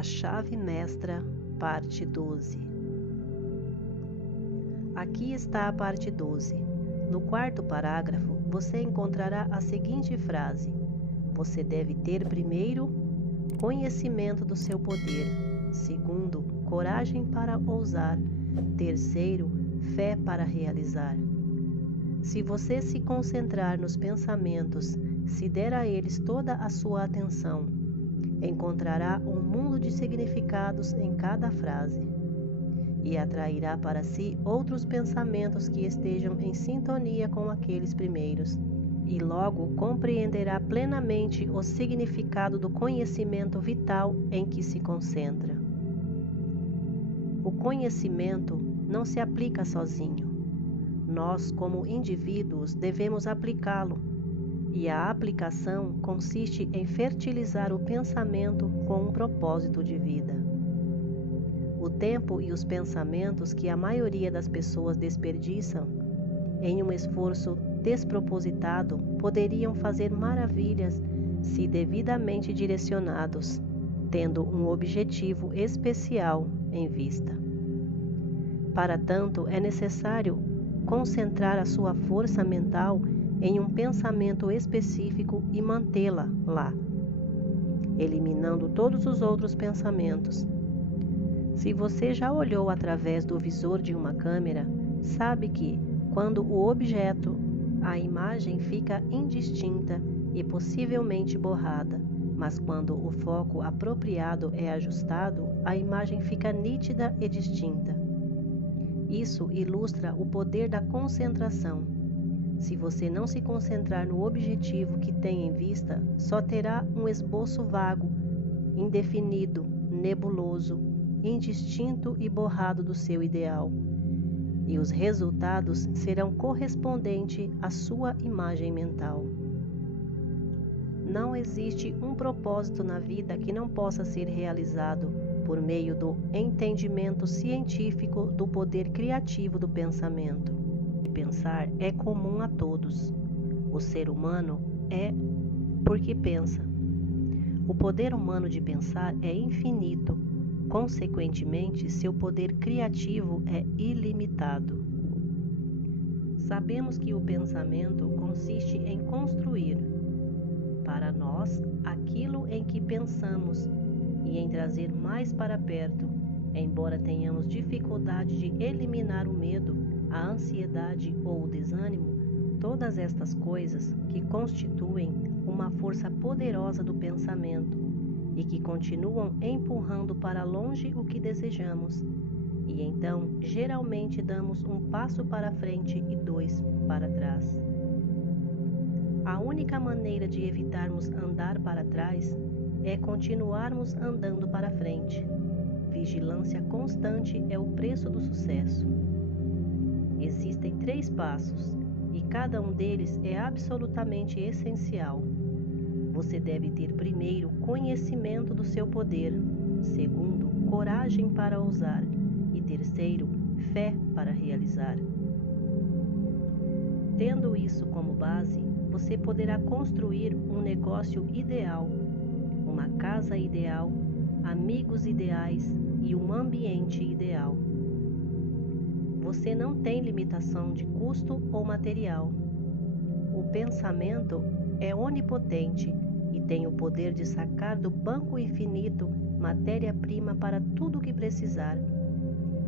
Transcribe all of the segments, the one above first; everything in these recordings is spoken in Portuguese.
A chave mestra, parte 12. Aqui está a parte 12. No quarto parágrafo, você encontrará a seguinte frase: você deve ter, primeiro, conhecimento do seu poder; segundo, coragem para ousar; terceiro, fé para realizar. Se você se concentrar nos pensamentos, se der a eles toda a sua atenção, encontrará um mundo de significados em cada frase e atrairá para si outros pensamentos que estejam em sintonia com aqueles primeiros, e logo compreenderá plenamente o significado do conhecimento vital em que se concentra. O conhecimento não se aplica sozinho. Nós, como indivíduos, devemos aplicá-lo, e a aplicação consiste em fertilizar o pensamento com um propósito de vida. O tempo e os pensamentos que a maioria das pessoas desperdiçam em um esforço despropositado poderiam fazer maravilhas se devidamente direcionados, tendo um objetivo especial em vista. Para tanto, é necessário concentrar a sua força mental em um pensamento específico e mantê-la lá, eliminando todos os outros pensamentos. Se você já olhou através do visor de uma câmera, sabe que, quando o objeto, a imagem fica indistinta e possivelmente borrada, mas quando o foco apropriado é ajustado, a imagem fica nítida e distinta. Isso ilustra o poder da concentração. Se você não se concentrar no objetivo que tem em vista, só terá um esboço vago, indefinido, nebuloso, indistinto e borrado do seu ideal, e os resultados serão correspondentes à sua imagem mental. Não existe um propósito na vida que não possa ser realizado por meio do entendimento científico do poder criativo do pensamento. Pensar é comum a todos. O ser humano é porque pensa. O poder humano de pensar é infinito. Consequentemente, seu poder criativo é ilimitado. Sabemos que o pensamento consiste em construir, para nós, aquilo em que pensamos e em trazer mais para perto, embora tenhamos dificuldade de eliminar o medo, a ansiedade ou o desânimo, todas estas coisas que constituem uma força poderosa do pensamento e que continuam empurrando para longe o que desejamos, e então geralmente damos um passo para frente e dois para trás. A única maneira de evitarmos andar para trás é continuarmos andando para frente. Vigilância constante é o preço do sucesso. Existem 3 passos, e cada um deles é absolutamente essencial. Você deve ter, primeiro, conhecimento do seu poder; segundo, coragem para ousar; e terceiro, fé para realizar. Tendo isso como base, você poderá construir um negócio ideal, uma casa ideal, amigos ideais e um ambiente ideal. Você não tem limitação de custo ou material. O pensamento é onipotente e tem o poder de sacar do banco infinito matéria-prima para tudo o que precisar.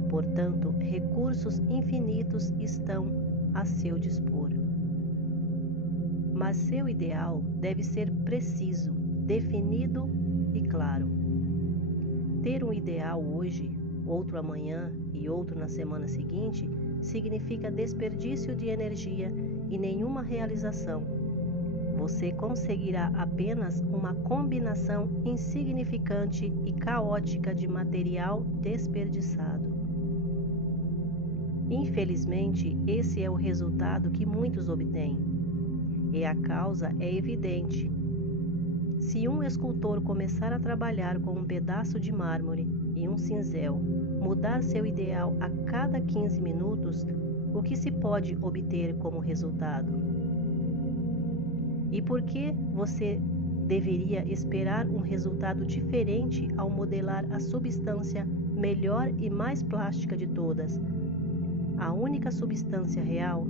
Portanto, recursos infinitos estão a seu dispor. Mas seu ideal deve ser preciso, definido e claro. Ter um ideal hoje, outro amanhã e outro na semana seguinte, significa desperdício de energia e nenhuma realização. Você conseguirá apenas uma combinação insignificante e caótica de material desperdiçado. Infelizmente, esse é o resultado que muitos obtêm. E a causa é evidente. Se um escultor começar a trabalhar com um pedaço de mármore e um cinzel, mudar seu ideal a cada 15 minutos, o que se pode obter como resultado? E por que você deveria esperar um resultado diferente ao modelar a substância melhor e mais plástica de todas, a única substância real?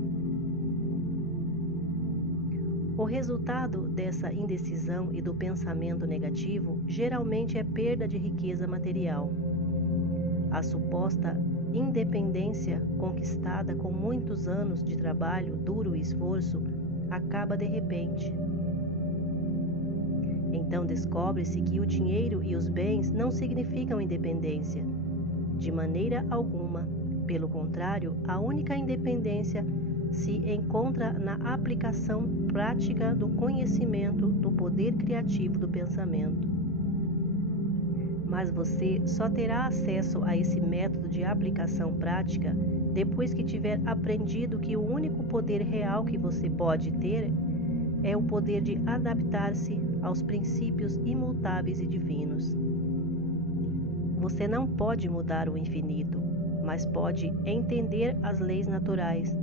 O resultado dessa indecisão e do pensamento negativo geralmente é perda de riqueza material. A suposta independência conquistada com muitos anos de trabalho duro e esforço acaba de repente. Então descobre-se que o dinheiro e os bens não significam independência, de maneira alguma. Pelo contrário, a única independência se encontra na aplicação prática do conhecimento do poder criativo do pensamento. Mas você só terá acesso a esse método de aplicação prática depois que tiver aprendido que o único poder real que você pode ter é o poder de adaptar-se aos princípios imutáveis e divinos. Você não pode mudar o infinito, mas pode entender as leis naturais.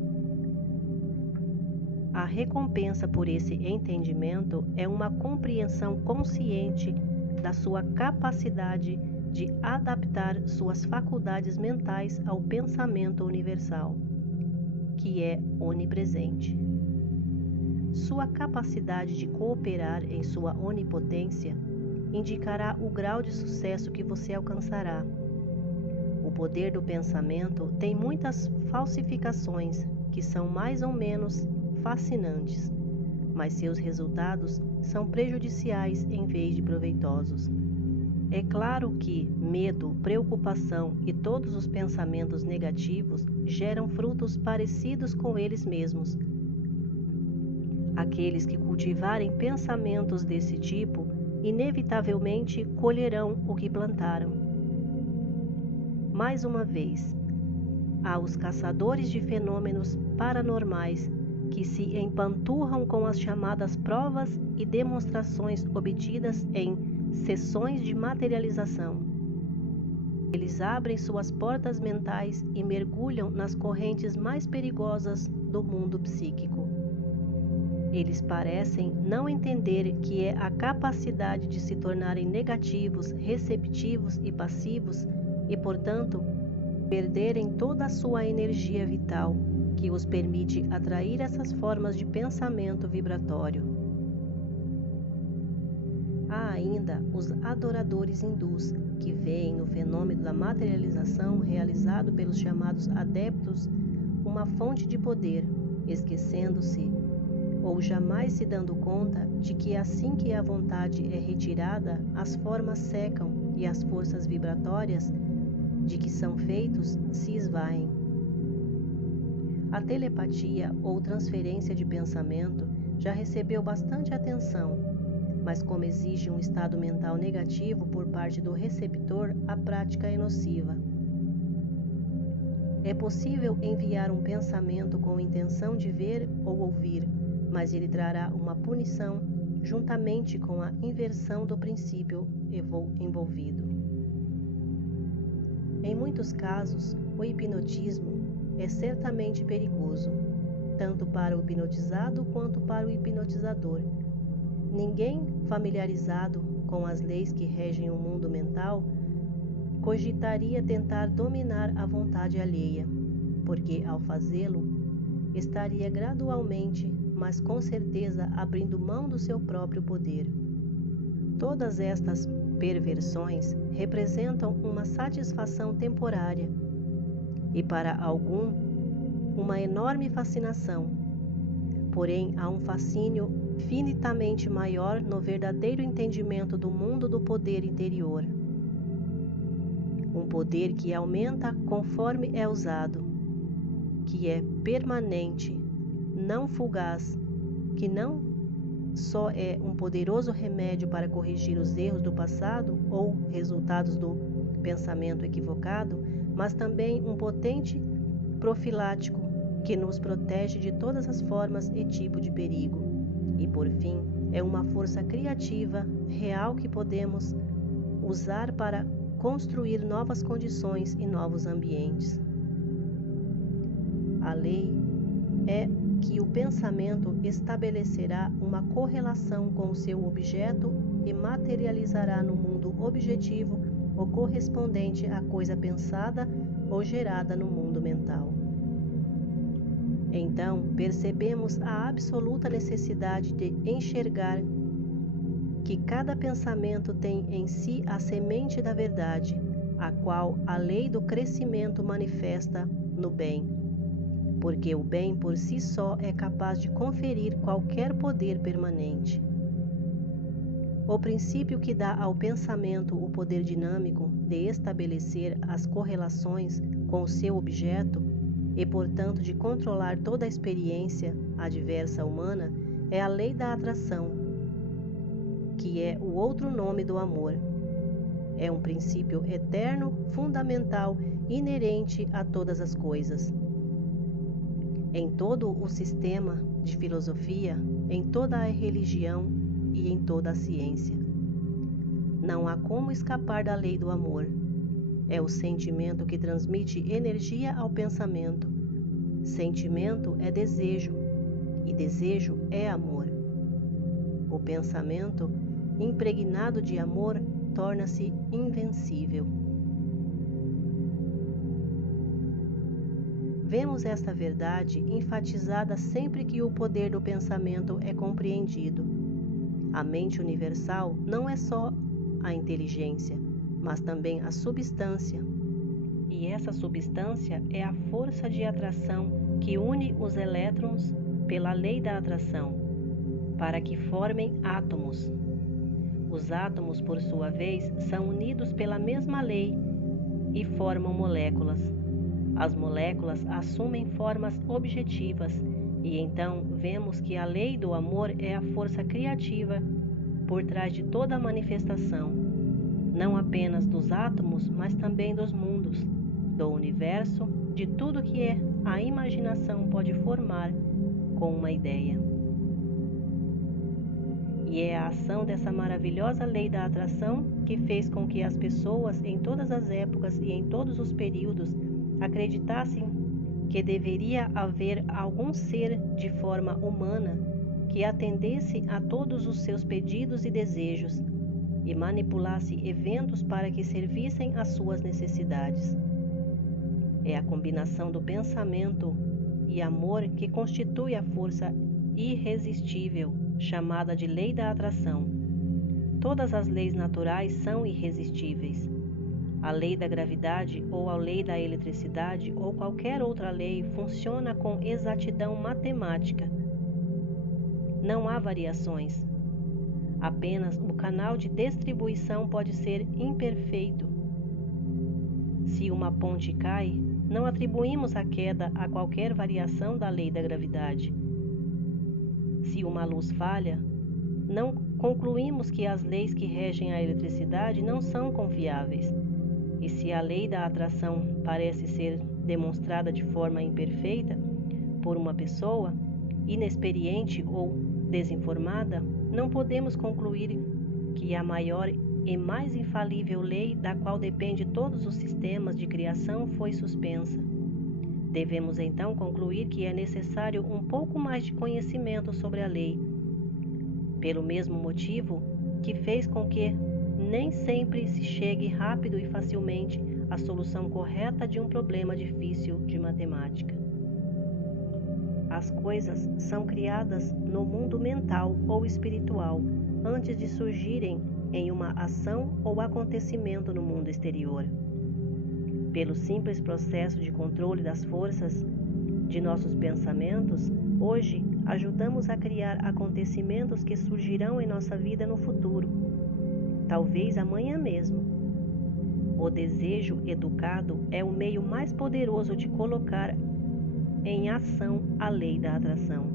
A recompensa por esse entendimento é uma compreensão consciente da sua capacidade de adaptar suas faculdades mentais ao pensamento universal, que é onipresente. Sua capacidade de cooperar em sua onipotência indicará o grau de sucesso que você alcançará. O poder do pensamento tem muitas falsificações que são mais ou menos fascinantes, mas seus resultados são prejudiciais em vez de proveitosos. É claro que medo, preocupação e todos os pensamentos negativos geram frutos parecidos com eles mesmos. Aqueles que cultivarem pensamentos desse tipo, inevitavelmente colherão o que plantaram. Mais uma vez, há os caçadores de fenômenos paranormais que se empanturram com as chamadas provas e demonstrações obtidas em sessões de materialização. Eles abrem suas portas mentais e mergulham nas correntes mais perigosas do mundo psíquico. Eles parecem não entender que é a capacidade de se tornarem negativos, receptivos e passivos e, portanto, perderem toda a sua energia vital, que os permite atrair essas formas de pensamento vibratório. Há ainda os adoradores hindus, que veem no fenômeno da materialização realizado pelos chamados adeptos uma fonte de poder, esquecendo-se ou jamais se dando conta de que assim que a vontade é retirada, as formas secam e as forças vibratórias de que são feitos se esvaem. A telepatia ou transferência de pensamento já recebeu bastante atenção, mas como exige um estado mental negativo por parte do receptor, a prática é nociva. É possível enviar um pensamento com intenção de ver ou ouvir, mas ele trará uma punição juntamente com a inversão do princípio envolvido. Em muitos casos, o hipnotismo é certamente perigoso, tanto para o hipnotizado quanto para o hipnotizador. Ninguém familiarizado com as leis que regem o mundo mental cogitaria tentar dominar a vontade alheia, porque ao fazê-lo, estaria gradualmente, mas com certeza abrindo mão do seu próprio poder. Todas estas perversões representam uma satisfação temporária e para algum uma enorme fascinação. Porém, há um fascínio infinitamente maior no verdadeiro entendimento do mundo do poder interior. Um poder que aumenta conforme é usado, que é permanente, não fugaz, que não só é um poderoso remédio para corrigir os erros do passado ou resultados do pensamento equivocado, mas também um potente profilático que nos protege de todas as formas e tipo de perigo. E, por fim, é uma força criativa, real que podemos usar para construir novas condições e novos ambientes. A lei é que o pensamento estabelecerá uma correlação com o seu objeto e materializará no mundo objetivo o correspondente à coisa pensada ou gerada no mundo mental. Então, percebemos a absoluta necessidade de enxergar que cada pensamento tem em si a semente da verdade, a qual a lei do crescimento manifesta no bem, porque o bem por si só é capaz de conferir qualquer poder permanente. O princípio que dá ao pensamento o poder dinâmico de estabelecer as correlações com o seu objeto e, portanto, de controlar toda a experiência adversa humana é a lei da atração, que é o outro nome do amor. É um princípio eterno, fundamental, inerente a todas as coisas. Em todo o sistema de filosofia, em toda a religião e em toda a ciência. Não há como escapar da lei do amor. É o sentimento que transmite energia ao pensamento. Sentimento é desejo, e desejo é amor. O pensamento, impregnado de amor, torna-se invencível. Vemos esta verdade enfatizada sempre que o poder do pensamento é compreendido. A mente universal não é só a inteligência, mas também a substância. E essa substância é a força de atração que une os elétrons pela lei da atração, para que formem átomos. Os átomos, por sua vez, são unidos pela mesma lei e formam moléculas. As moléculas assumem formas objetivas e então vemos que a lei do amor é a força criativa por trás de toda a manifestação, não apenas dos átomos, mas também dos mundos, do universo, de tudo que a imaginação pode formar com uma ideia. E é a ação dessa maravilhosa lei da atração que fez com que as pessoas em todas as épocas e em todos os períodos acreditassem que deveria haver algum ser de forma humana que atendesse a todos os seus pedidos e desejos e manipulasse eventos para que servissem às suas necessidades. É a combinação do pensamento e amor que constitui a força irresistível chamada de lei da atração. Todas as leis naturais são irresistíveis. A lei da gravidade ou a lei da eletricidade ou qualquer outra lei funciona com exatidão matemática. Não há variações. Apenas o canal de distribuição pode ser imperfeito. Se uma ponte cai, não atribuímos a queda a qualquer variação da lei da gravidade. Se uma luz falha, não concluímos que as leis que regem a eletricidade não são confiáveis. E se a lei da atração parece ser demonstrada de forma imperfeita por uma pessoa, inexperiente ou desinformada, não podemos concluir que a maior e mais infalível lei da qual depende todos os sistemas de criação foi suspensa. Devemos então concluir que é necessário um pouco mais de conhecimento sobre a lei, pelo mesmo motivo que fez com que nem sempre se chegue rápido e facilmente à solução correta de um problema difícil de matemática. As coisas são criadas no mundo mental ou espiritual antes de surgirem em uma ação ou acontecimento no mundo exterior. Pelo simples processo de controle das forças de nossos pensamentos, hoje ajudamos a criar acontecimentos que surgirão em nossa vida no futuro, talvez amanhã mesmo. O desejo educado é o meio mais poderoso de colocar em ação a lei da atração.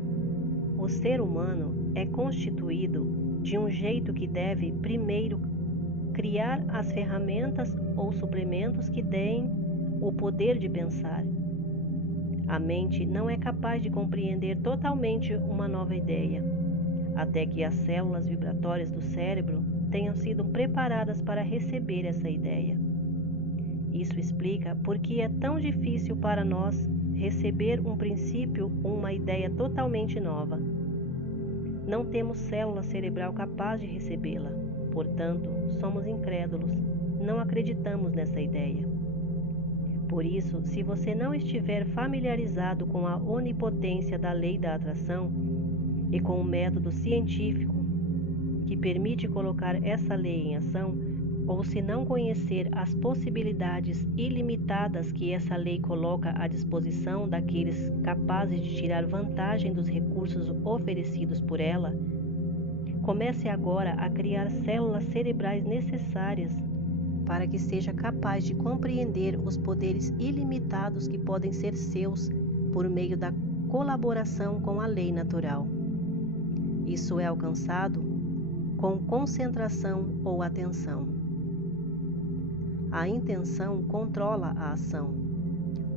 O ser humano é constituído de um jeito que deve, primeiro, criar as ferramentas ou suplementos que deem o poder de pensar. A mente não é capaz de compreender totalmente uma nova ideia, até que as células vibratórias do cérebro tenham sido preparadas para receber essa ideia. Isso explica por que é tão difícil para nós receber um princípio ou uma ideia totalmente nova. Não temos célula cerebral capaz de recebê-la, portanto, somos incrédulos, não acreditamos nessa ideia. Por isso, se você não estiver familiarizado com a onipotência da lei da atração e com o método científico que permite colocar essa lei em ação, ou se não conhecer as possibilidades ilimitadas que essa lei coloca à disposição daqueles capazes de tirar vantagem dos recursos oferecidos por ela, comece agora a criar células cerebrais necessárias para que seja capaz de compreender os poderes ilimitados que podem ser seus por meio da colaboração com a lei natural. Isso é alcançado com concentração ou atenção. A intenção controla a ação.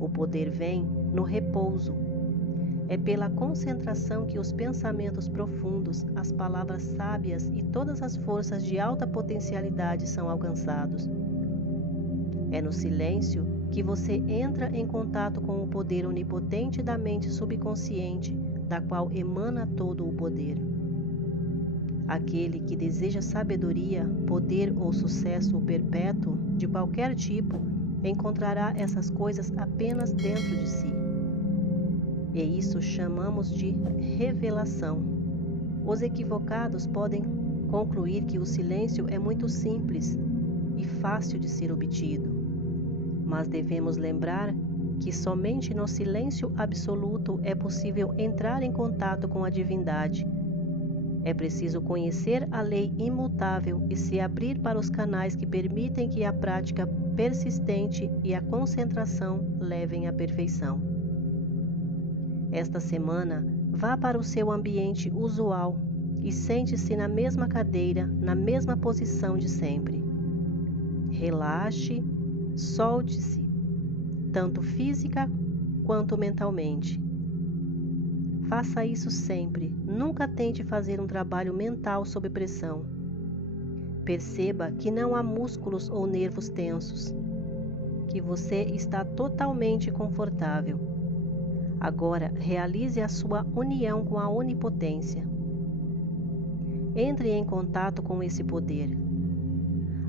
O poder vem no repouso. É pela concentração que os pensamentos profundos, as palavras sábias e todas as forças de alta potencialidade são alcançados. É no silêncio que você entra em contato com o poder onipotente da mente subconsciente, da qual emana todo o poder. Aquele que deseja sabedoria, poder ou sucesso perpétuo de qualquer tipo, encontrará essas coisas apenas dentro de si. E isso chamamos de revelação. Os equivocados podem concluir que o silêncio é muito simples e fácil de ser obtido. Mas devemos lembrar que somente no silêncio absoluto é possível entrar em contato com a divindade. É preciso conhecer a lei imutável e se abrir para os canais que permitem que a prática persistente e a concentração levem à perfeição. Esta semana, vá para o seu ambiente usual e sente-se na mesma cadeira, na mesma posição de sempre. Relaxe, solte-se, tanto física quanto mentalmente. Faça isso sempre. Nunca tente fazer um trabalho mental sob pressão. Perceba que não há músculos ou nervos tensos, que você está totalmente confortável. Agora, realize a sua união com a onipotência. Entre em contato com esse poder.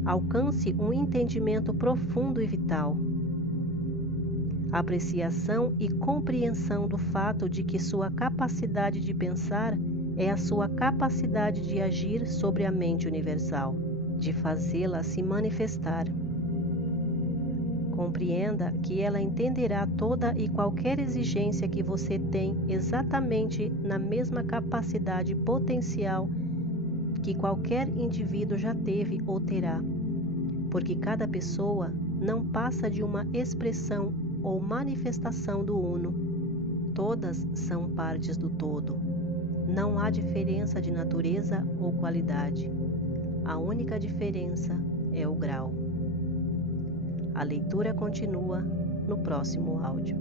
Alcance um entendimento profundo e vital. Apreciação e compreensão do fato de que sua capacidade de pensar é a sua capacidade de agir sobre a mente universal, de fazê-la se manifestar. Compreenda que ela entenderá toda e qualquer exigência que você tem exatamente na mesma capacidade potencial que qualquer indivíduo já teve ou terá, porque cada pessoa não passa de uma expressão ou manifestação do Uno. Todas são partes do todo. Não há diferença de natureza ou qualidade. A única diferença é o grau. A leitura continua no próximo áudio.